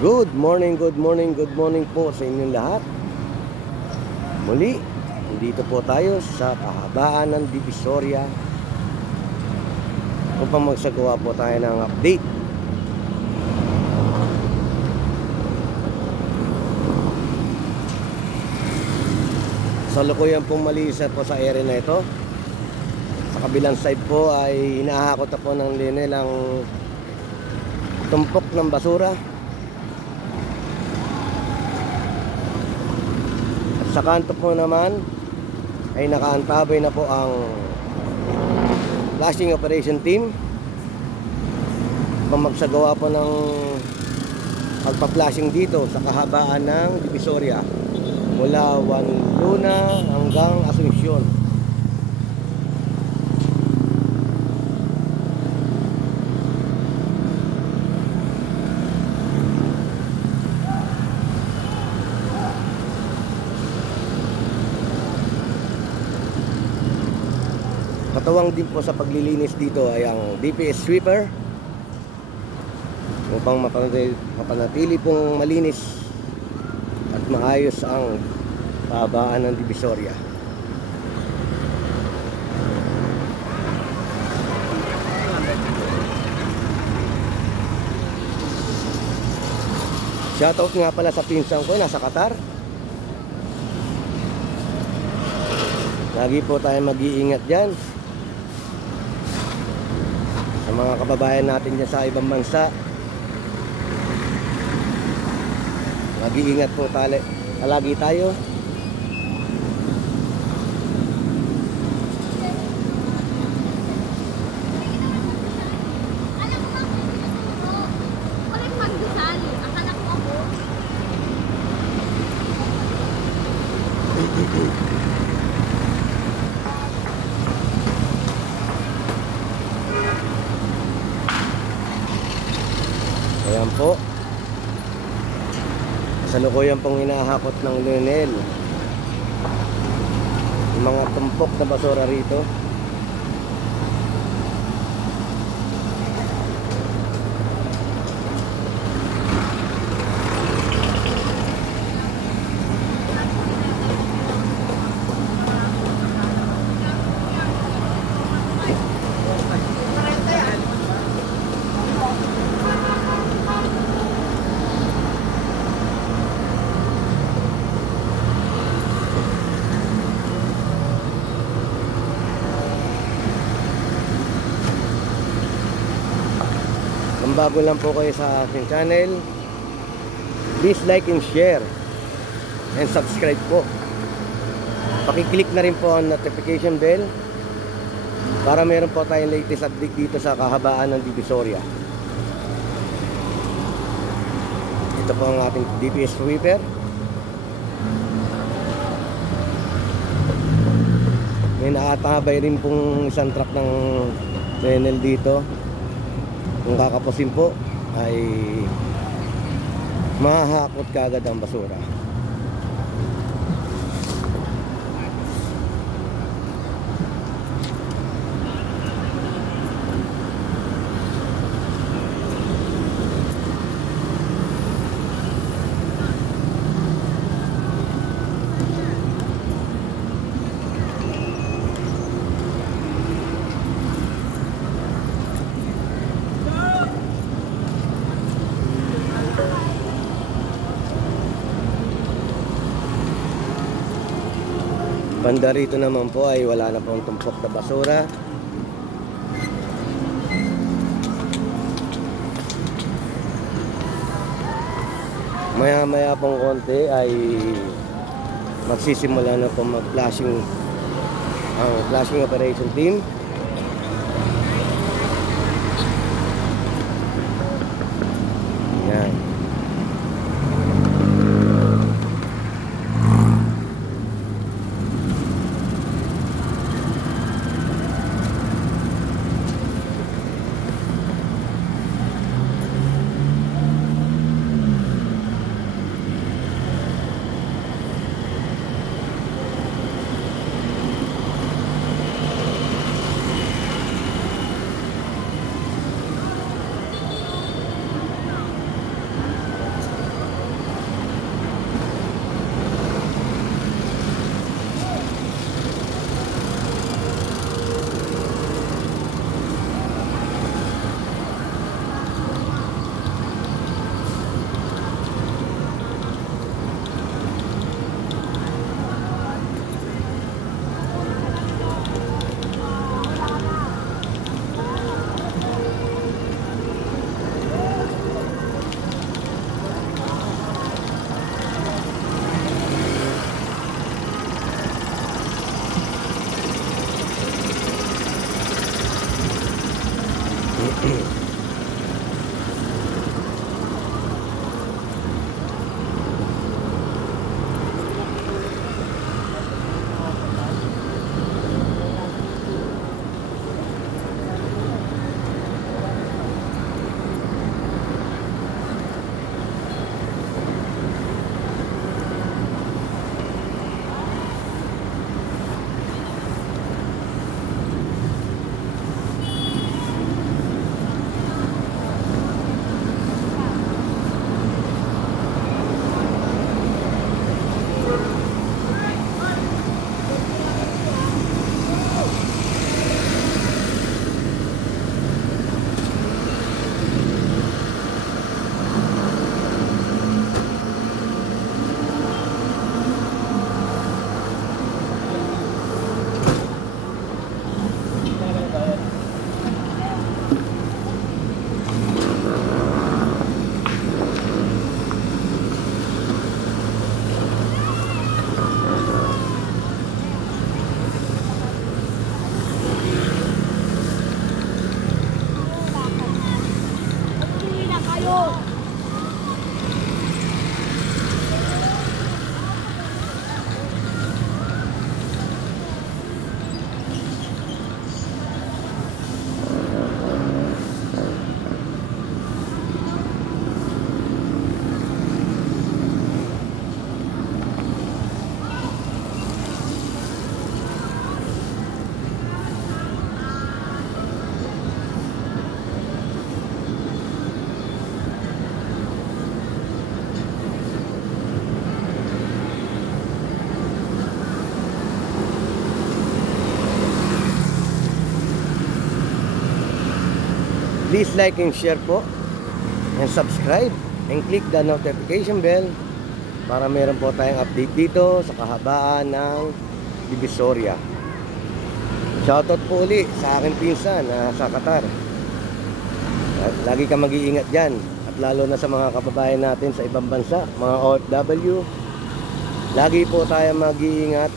Good morning, good morning, good morning po sa inyong lahat. Muli, dito po tayo sa kahabaan ng Divisoria upang magsagawa po tayo ng update. Salukuyan pong malisat po sa area na ito. Sa kabilang side po ay hinahakot na po ng linel ang tumpok ng basura. Sa kanto po naman ay nakaantabay na po ang flashing operation team upang magsagawa po ng pagpa-flashing dito sa kahabaan ng Divisoria mula Juan Luna hanggang Asuncion. Katuwang din po sa paglilinis dito ay ang DPS sweeper upang mapanatili pong malinis at maayos ang kahabaan ng Divisoria. Shoutout nga pala sa pinsan ko, nasa Qatar. Lagi po tayo mag-iingat dyan sa mga kababayan natin dyan sa ibang bansa. Mag-iingat po palagi tayo. Ayan po, kasalukuyan pong hinahakot ng linel yung mga tumpok na basura rito. Kung bago lang po kayo sa aking channel, please like and share and subscribe po. Pakiclick na rin po ang notification bell para meron po tayong latest update dito sa kahabaan ng Divisoria. Ito po ang ating DPS sweeper. May nakatabay rin pong isang truck ng renel dito. Kung kakapusin po ay mahahakot kaagad ang basura. Banda rito naman po ay wala na pong tumpok na basura. Maya pong konti ay magsisimula na pong mag-flashing ang flashing operation team. Yan. Please like and share po and subscribe and click the notification bell para meron po tayong update dito sa kahabaan ng Divisoria. Shoutout po uli sa aking pinsan na sa Qatar. At lagi ka mag-iingat dyan, at lalo na sa mga kababayan natin sa ibang bansa, mga OFW. Lagi po tayo mag-iingat